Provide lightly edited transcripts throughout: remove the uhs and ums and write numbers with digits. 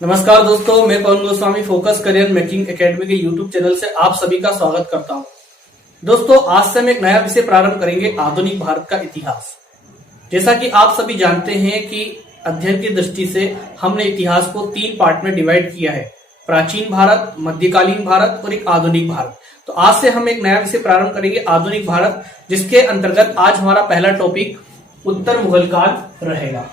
नमस्कार दोस्तों, मैं Pawan Goswami focus career making academy के यूट्यूब चैनल से आप सभी का स्वागत करता हूं। दोस्तों, आज से हम एक नया विषय प्रारंभ करेंगे, आधुनिक भारत का इतिहास। जैसा कि आप सभी जानते हैं कि अध्ययन की दृष्टि से हमने इतिहास को 3 पार्ट में डिवाइड किया है, प्राचीन भारत, मध्यकालीन भारत और एक आधुनिक भारत। तो आज से हम एक नया विषय प्रारंभ करेंगे, आधुनिक भारत, जिसके अंतर्गत आज हमारा पहला टॉपिक उत्तर मुगल काल रहेगा।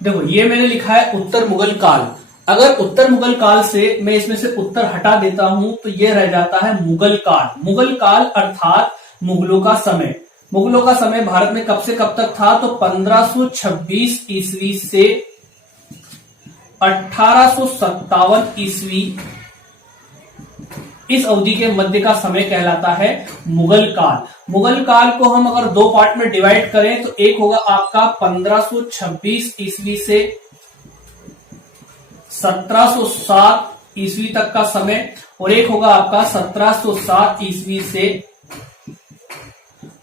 देखो, ये मैंने लिखा है उत्तर मुगल काल। अगर उत्तर मुगल काल से मैं इसमें से उत्तर हटा देता हूं तो ये रह जाता है मुगल काल। मुगल काल अर्थात मुगलों का समय। मुगलों का समय भारत में कब से कब तक था? तो 1526 ईस्वी से 1857 ईस्वी, इस अवधि के मध्य का समय कहलाता है मुगल काल। मुगल काल को हम अगर 2 पार्ट में डिवाइड करें तो एक होगा आपका 1526 ईस्वी से 1707 ईस्वी तक का समय, और एक होगा आपका 1707 ईस्वी से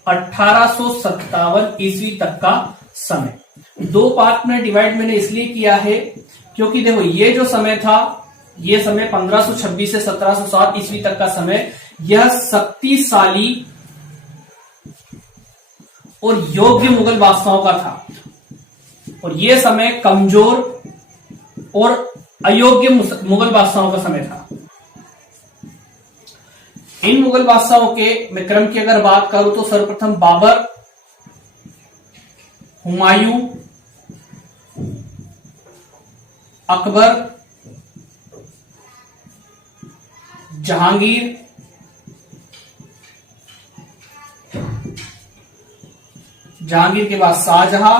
1857 ईस्वी तक का समय। 2 पार्ट में डिवाइड मैंने इसलिए किया है क्योंकि देखो, ये जो समय था, ये समय 1526 से 1707 ईस्वी तक का समय, यह शक्तिशाली और योग्य मुगल बादशाहों का था, और यह समय कमजोर और अयोग्य मुगल बादशाहों का समय था। इन मुगल बादशाहों के मैं क्रम की अगर बात करूं तो सर्वप्रथम बाबर, हुमायूं, अकबर, जहांगीर, जहांगीर के बाद शाहजहां,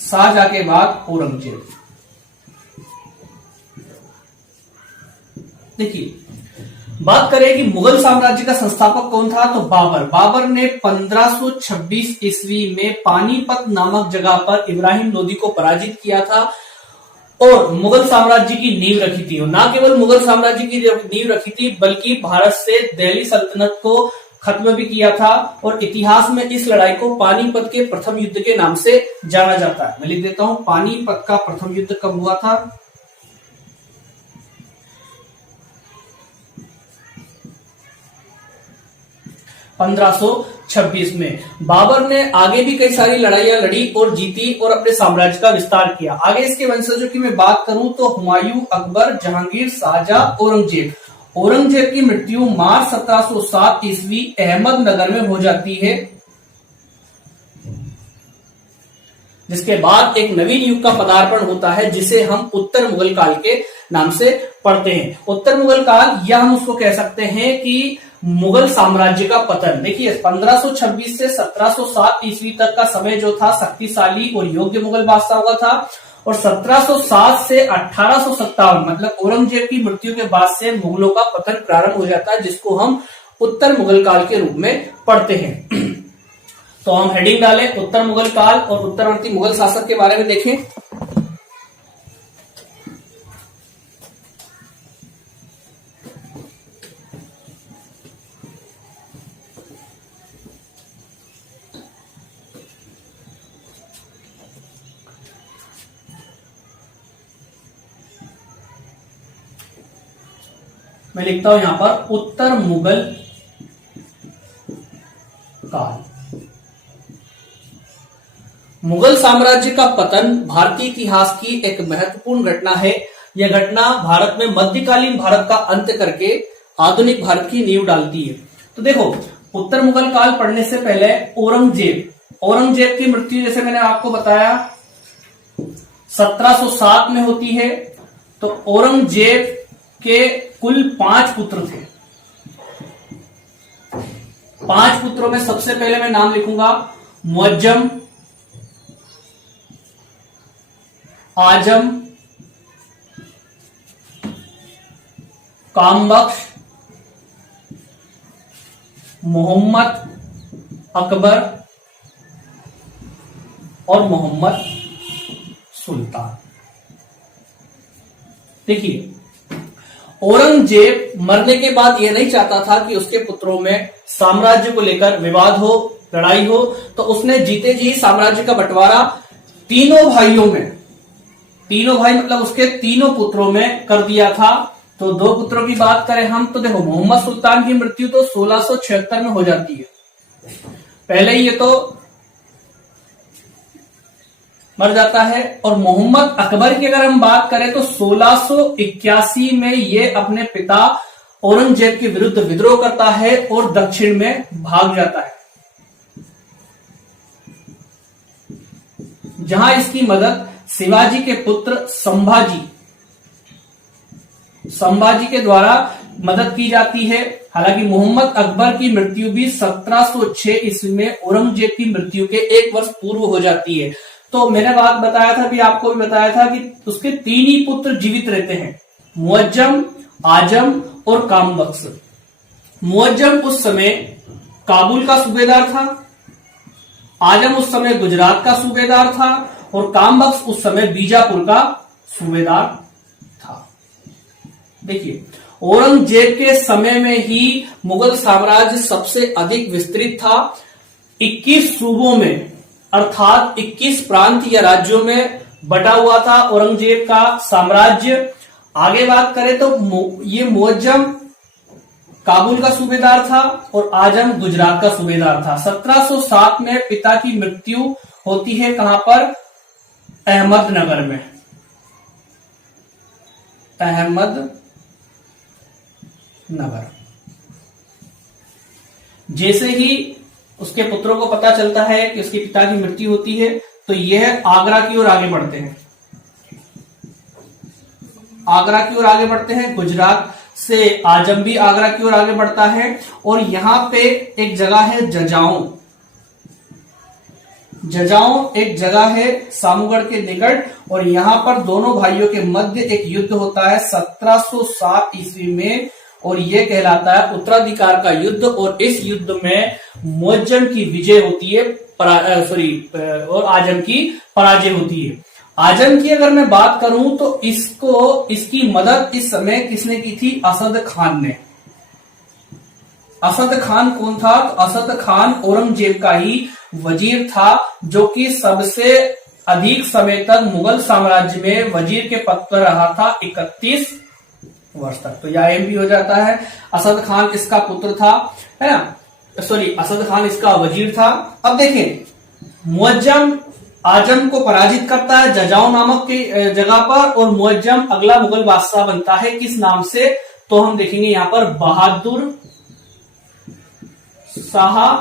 शाहजहां के बाद औरंगजेब। देखिए, बात करें कि मुगल साम्राज्य का संस्थापक कौन था, तो बाबर। बाबर ने 1526 ईस्वी में पानीपत नामक जगह पर इब्राहिम लोदी को पराजित किया था और मुगल साम्राज्य की नींव रखी थी। और ना केवल मुगल साम्राज्य की नींव रखी थी, बल्कि भारत से दिल्ली सल्तनत को खत्म भी किया था, और इतिहास में इस लड़ाई को पानीपत के प्रथम युद्ध के नाम से जाना जाता है। मैं लिख देता हूं, पानीपत का प्रथम युद्ध कब हुआ था? (1526) में। बाबर ने आगे भी कई सारी लड़ाइयां लड़ी और जीती और अपने साम्राज्य का विस्तार किया। आगे इसके वंशजों की मैं बात करूं तो हुमायूं, अकबर, जहांगीर, शाहजहां, औरंगजेब। औरंगजेब की मृत्यु मार्च 1707 ईस्वी अहमदनगर में हो जाती है, जिसके बाद एक नवीन युग का पदार्पण होता है, जिसे हम उत्तर मुगल काल के नाम से पढ़ते हैं। उत्तर मुगल काल, या हम उसको कह सकते हैं कि मुगल साम्राज्य का पतन। देखिए, 1526 से 1707 ईस्वी तक का समय जो था, शक्तिशाली और योग्य मुगल बादशाहों का था, और 1707 से 1857 मतलब औरंगजेब की मृत्यु के बाद से मुगलों का पतन प्रारंभ हो जाता है, जिसको हम उत्तर मुगल काल के रूप में पढ़ते हैं। तो हम हेडिंग डालें, उत्तर मुगल काल और उत्तरवर्ती मुगल शासक के बारे में देखें। मैं लिखता हूं यहां पर उत्तर मुगल काल। मुगल साम्राज्य का पतन भारतीय इतिहास की एक महत्वपूर्ण घटना है। यह घटना भारत में मध्यकालीन भारत का अंत करके आधुनिक भारत की नींव डालती है। तो देखो, उत्तर मुगल काल पढ़ने से पहले औरंगजेब की मृत्यु, जैसे मैंने आपको बताया, 1707 में होती है। तो औरंगजेब के कुल 5 पुत्र थे। 5 पुत्रों में सबसे पहले मैं नाम लिखूंगा मुअज्जम, आजम, कामबख्श, मोहम्मद, अकबर और मोहम्मद सुल्तान। देखिए, औरंगजेब मरने के बाद यह नहीं चाहता था कि उसके पुत्रों में साम्राज्य को लेकर विवाद हो, लड़ाई हो, तो उसने जीते जी साम्राज्य का बंटवारा तीनों भाइयों में, तीनों भाई मतलब उसके तीनों पुत्रों में कर दिया था। तो दो पुत्रों की बात करें हम तो देखो, मोहम्मद सुल्तान की मृत्यु तो 1676 में हो जाती है, पहले ही ये तो मर जाता है। और मोहम्मद अकबर की अगर हम बात करें तो 1681 में ये अपने पिता औरंगजेब के विरुद्ध विद्रोह करता है और दक्षिण में भाग जाता है, जहां इसकी मदद शिवाजी के पुत्र संभाजी के द्वारा मदद की जाती है। हालांकि मोहम्मद अकबर की मृत्यु भी 1706 ईस्वी में औरंगजेब की मृत्यु के 1 वर्ष पूर्व हो जाती है। तो मैंने बात बताया था, भी आपको भी बताया था कि उसके 3 ही पुत्र जीवित रहते हैं, मुअज्जम, आजम और कामबख्श। मुअज्जम उस समय काबुल का सूबेदार था, आजम उस समय गुजरात का सूबेदार था और कामबख्श उस समय बीजापुर का सूबेदार था। देखिए, औरंगजेब के समय में ही मुगल साम्राज्य सबसे अधिक विस्तृत था। 21 सूबों में अर्थात 21 प्रांत या राज्यों में बटा हुआ था औरंगजेब का साम्राज्य। आगे बात करें तो ये मुअज्जम काबुल का सूबेदार था और आजम गुजरात का सूबेदार था। 1707 में पिता की मृत्यु होती है, कहां पर? अहमदनगर में। अहमदनगर। जैसे ही उसके पुत्रों को पता चलता है कि उसके पिता की मृत्यु होती है तो यह आगरा की ओर आगे बढ़ते हैं, आगरा की ओर आगे बढ़ते हैं। गुजरात से आजम भी आगरा की ओर आगे बढ़ता है और यहां पे एक जगह है जजाओं। जजाओं एक जगह है सामूगढ़ के निकट और यहां पर दोनों भाइयों के मध्य एक युद्ध होता है 1707 ईस्वी में और यह कहलाता है उत्तराधिकार का युद्ध। और इस युद्ध में मुअज्जम की विजय होती है, और आजम की पराजय होती है। आजम की अगर मैं बात करूं तो इसकी मदद इस समय किसने की थी? असद खान ने। असद खान कौन था? तो असद खान औरंगजेब का ही वजीर था, जो कि सबसे अधिक समय तक मुगल साम्राज्य में वजीर के पद पर रहा था, 31 वर्ष तक। तो यह एम भी हो जाता है। असद खान इसका पुत्र था, है ना? असद खान इसका वजीर था। अब देखें, मुअज्जम आजम को पराजित करता है जजाओ नामक की जगह पर और मुअज्जम अगला मुगल बादशाह बनता है। किस नाम से? तो हम देखेंगे यहां पर बहादुर शाह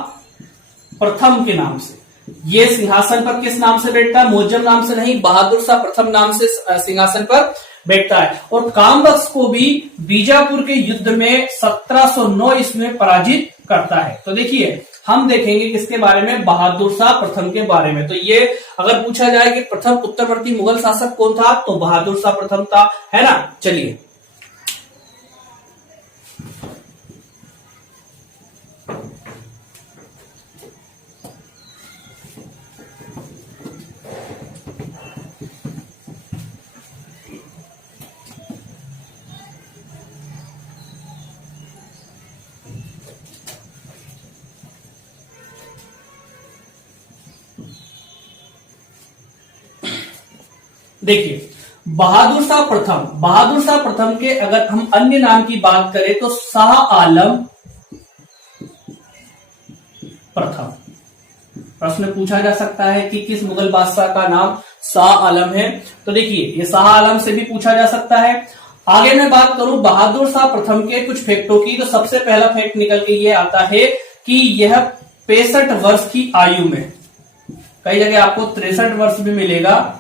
प्रथम के नाम से। ये सिंहासन पर किस नाम से बैठता है? मुअज्जम नाम से नहीं, बहादुर शाह प्रथम नाम से सिंहासन पर बैठता है। और कामबख्श को भी बीजापुर के युद्ध में 1709 ईस्वी में पराजित करता है। तो देखिए, हम देखेंगे किसके बारे में? बहादुर शाह प्रथम के बारे में। तो ये अगर पूछा जाए कि प्रथम उत्तरवर्ती मुगल शासक कौन था, तो बहादुर शाह प्रथम था, है ना? चलिए, देखिए, बहादुर शाह प्रथम के अगर हम अन्य नाम की बात करें तो शाह आलम प्रथम। प्रश्न पूछा जा सकता है कि किस मुगल बादशाह का नाम शाह आलम है? तो देखिए, ये शाह आलम से भी पूछा जा सकता है। आगे मैं बात करूं बहादुर शाह प्रथम के कुछ फैक्टों की, तो सबसे पहला फैक्ट निकल के ये आता है कि यह 65 वर्ष की आयु में, कई जगह आपको 63 वर्ष भी मिलेगा,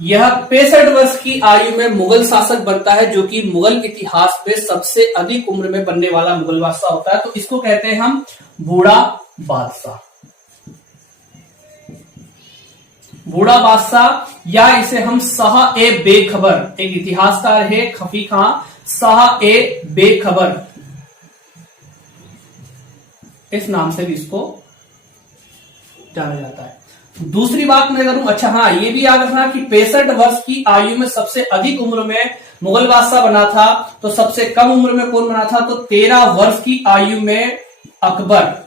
यह 65 वर्ष की आयु में मुगल शासक बनता है, जो कि मुगल इतिहास में सबसे अधिक उम्र में बनने वाला मुगल बादशाह होता है। तो इसको कहते हैं हम बूढ़ा बादशाह, बूढ़ा बादशाह, या इसे हम शाह ए बेखबर, एक इतिहासकार है खफी खां, शाह ए बेखबर, इस नाम से भी इसको जाना जाता है। दूसरी बात मैं करूं, अच्छा हाँ, ये भी याद रखना कि 65 वर्ष की आयु में सबसे अधिक उम्र में मुगल बादशाह बना था तो सबसे कम उम्र में कौन बना था, तो 13 वर्ष की आयु में अकबर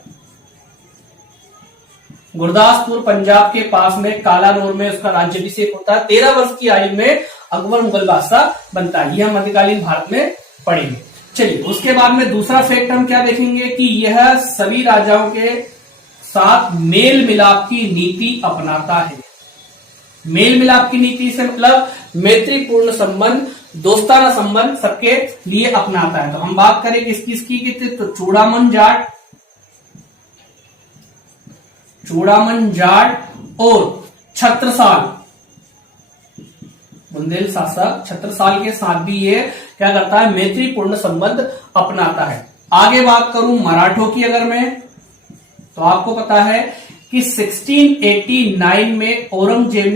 गुरदासपुर पंजाब के पास में कालानौर में उसका राज्याभिषेक होता है। 13 वर्ष की आयु में अकबर मुगल बादशाह बनता है। यह मध्यकालीन भारत में पढ़ेंगे। चलिए उसके बाद में दूसरा फैक्ट हम क्या देखेंगे कि यह सभी राजाओं के साथ मेल मिलाप की नीति अपनाता है। मेल मिलाप की नीति से मतलब मैत्रीपूर्ण संबंध, दोस्ताना संबंध सबके लिए अपनाता है। तो हम बात करें किसकी किसकी, तो चूड़ामन जाट और छत्रसाल, बुंदेल शासक छत्रसाल के साथ भी ये क्या करता है, मैत्रीपूर्ण संबंध अपनाता है। आगे बात करूं मराठों की अगर मैं, तो आपको पता है कि 1689 में औरंगजेब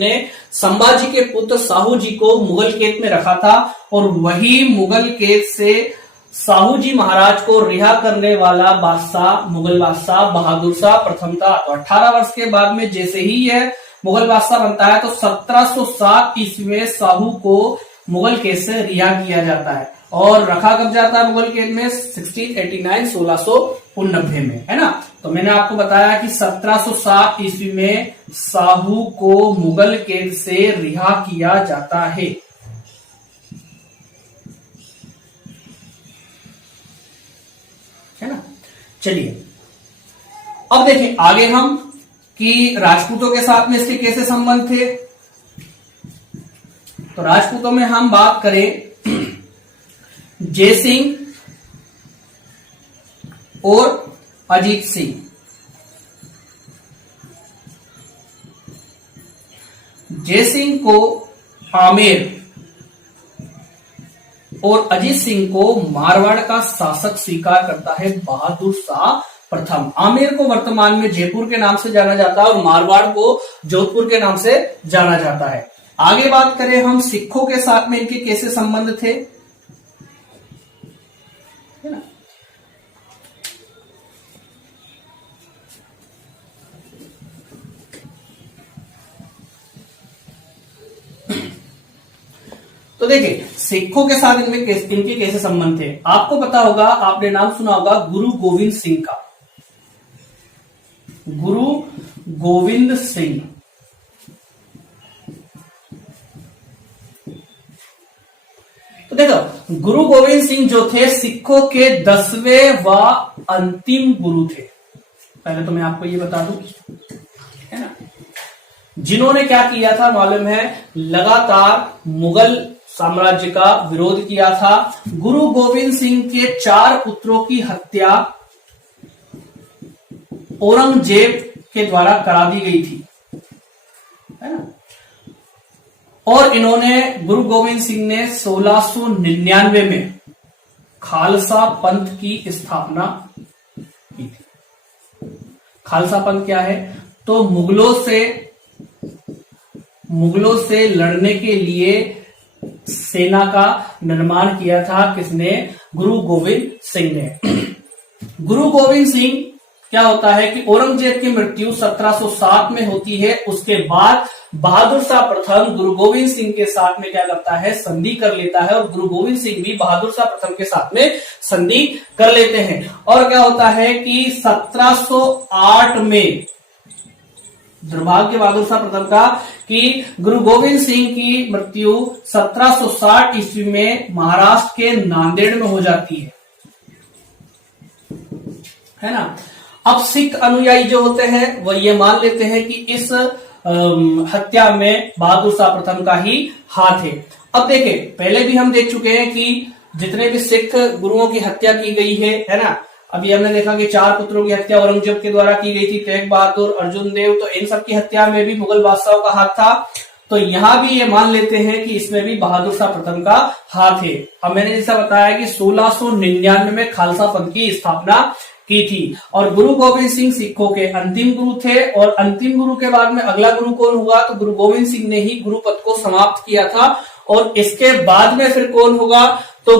ने संभाजी के पुत्र साहू जी को मुगल कैद में रखा था और वही मुगल कैद से साहू जी महाराज को रिहा करने वाला बादशाह मुगल बादशाह बहादुर शाह प्रथम था। तो 18 वर्ष के बाद में जैसे ही यह मुगल बादशाह बनता है तो 1707 ईस्वी में साहू को मुगल कैद से रिहा किया जाता है और रखा कब जाता है मुगल कैद में, 1689 में, है ना। तो मैंने आपको बताया कि 1707 ईस्वी में साहू को मुगल कैद से रिहा किया जाता है ना। चलिए अब देखें आगे हम कि राजपूतों के साथ में इसके कैसे संबंध थे। तो राजपूतों में हम बात करें जयसिंह और अजीत सिंह। जयसिंह को आमेर और अजीत सिंह को मारवाड़ का शासक स्वीकार करता है बहादुर शाह प्रथम। आमेर को वर्तमान में जयपुर के नाम से जाना जाता है और मारवाड़ को जोधपुर के नाम से जाना जाता है। आगे बात करें हम सिखों के साथ में इनके कैसे संबंध थे, है ना। तो देखिए सिखों के साथ इनके कैसे संबंध थे। आपको पता होगा, आपने नाम सुना होगा गुरु गोविंद सिंह का। गुरु गोविंद सिंह तो देखो गुरु गोविंद सिंह जो थे सिखों के 10वें व अंतिम गुरु थे। पहले तो मैं आपको ये बता दूं, है ना, जिन्होंने क्या किया था मालूम है, लगातार मुगल साम्राज्य का विरोध किया था। गुरु गोविंद सिंह के 4 पुत्रों की हत्या औरंगजेब के द्वारा करा दी गई थी, है ना। और इन्होंने गुरु गोविंद सिंह ने 1699 में खालसा पंथ की स्थापना की थी। खालसा पंथ क्या है, तो मुगलों से लड़ने के लिए सेना का निर्माण किया था किसने, गुरु गोविंद सिंह ने। गुरु गोविंद सिंह क्या होता है कि औरंगजेब की मृत्यु 1707 में होती है। उसके बाद बहादुर शाह प्रथम गुरु गोविंद सिंह के साथ में क्या करता है, संधि कर लेता है और गुरु गोविंद सिंह भी बहादुर शाह प्रथम के साथ में संधि कर लेते हैं। और क्या होता है कि 1708 में दुर्भाग्य बहादुर शाह प्रथम का कि गुरु गोविंद सिंह की मृत्यु 1760 ईस्वी में महाराष्ट्र के नांदेड़ में हो जाती है ना। अब सिख अनुयायी जो होते हैं वह ये मान लेते हैं कि इस हत्या में बहादुर शाह प्रथम का ही हाथ है। अब देखें पहले भी हम देख चुके हैं कि जितने भी सिख गुरुओं की हत्या की गई है ना। अभी हमने देखा कि 4 पुत्रों की हत्या औरंगजेब के द्वारा की गई थी, तेग बहादुर, अर्जुन देव, तो इन सब की हत्या में भी मुगल बादशाहों का हाथ था। तो यहां भी ये मान लेते हैं कि इसमें भी बहादुर शाह प्रथम का हाथ है। अब मैंने जैसा बताया कि 1699 में खालसा पंथ की स्थापना की थी और गुरु गोविंद सिंह सिखों के अंतिम गुरु थे। और अंतिम गुरु के बाद में अगला गुरु कौन हुआ, तो गुरु गोविंद सिंह ने ही गुरु पद को समाप्त किया था। और इसके बाद में फिर कौन होगा, तो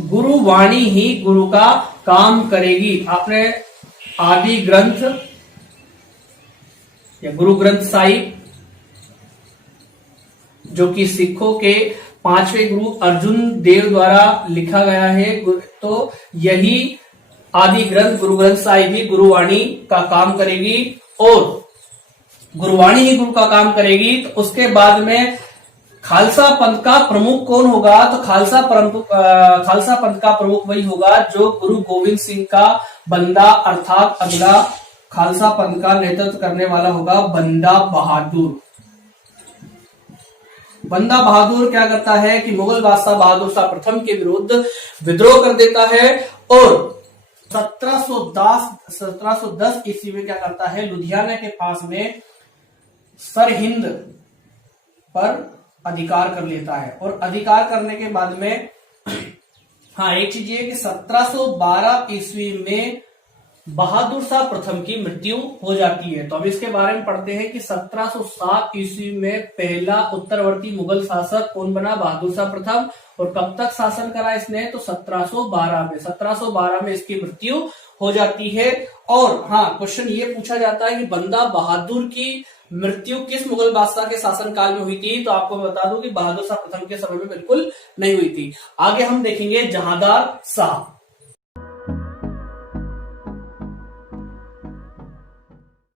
गुरुवाणी ही गुरु का काम करेगी। आपने आदि ग्रंथ या गुरु ग्रंथ साहिब, जो कि सिखों के 5वें गुरु अर्जुन देव द्वारा लिखा गया है। तो यही आदि ग्रंथ गुरु ग्रंथ साहिब ही गुरुवाणी का काम करेगी, और गुरुवाणी ही गुरु का काम करेगी। तो उसके बाद में खालसा पंथ का प्रमुख कौन होगा? तो खालसा पंथ का प्रमुख वही होगा जो गुरु गोविंद सिंह का बंदा, अर्थात अगला खालसा पंथ का नेतृत्व करने वाला होगा बंदा बहादुर। बंदा बहादुर क्या करता है कि मुगल बादशाह बहादुर शाह प्रथम के विरुद्ध विद्रोह कर देता है, और 1710 ईस्वी में क्या करता है, लुधियाना के पास में सरहिंद पर अधिकार कर लेता है। और अधिकार करने के बाद में हाँ, एक चीज ये कि 1712 ईस्वी में बहादुर शाह प्रथम की मृत्यु हो जाती है। तो अब इसके बारे में पढ़ते हैं कि 1707 ईस्वी में पहला उत्तरवर्ती मुगल शासक कौन बना? बहादुर शाह प्रथम। और कब तक शासन करा इसने? तो 1712 में इसकी मृत्यु हो जाती है। और हाँ, क्वेश्चन ये पूछा जाता है कि बंदा बहादुर की मृत्यु किस मुगल बादशाह के शासनकाल में हुई थी? तो आपको बता दूं कि बहादुर शाह प्रथम के समय में बिल्कुल नहीं हुई थी। आगे हम देखेंगे जहांदार शाह।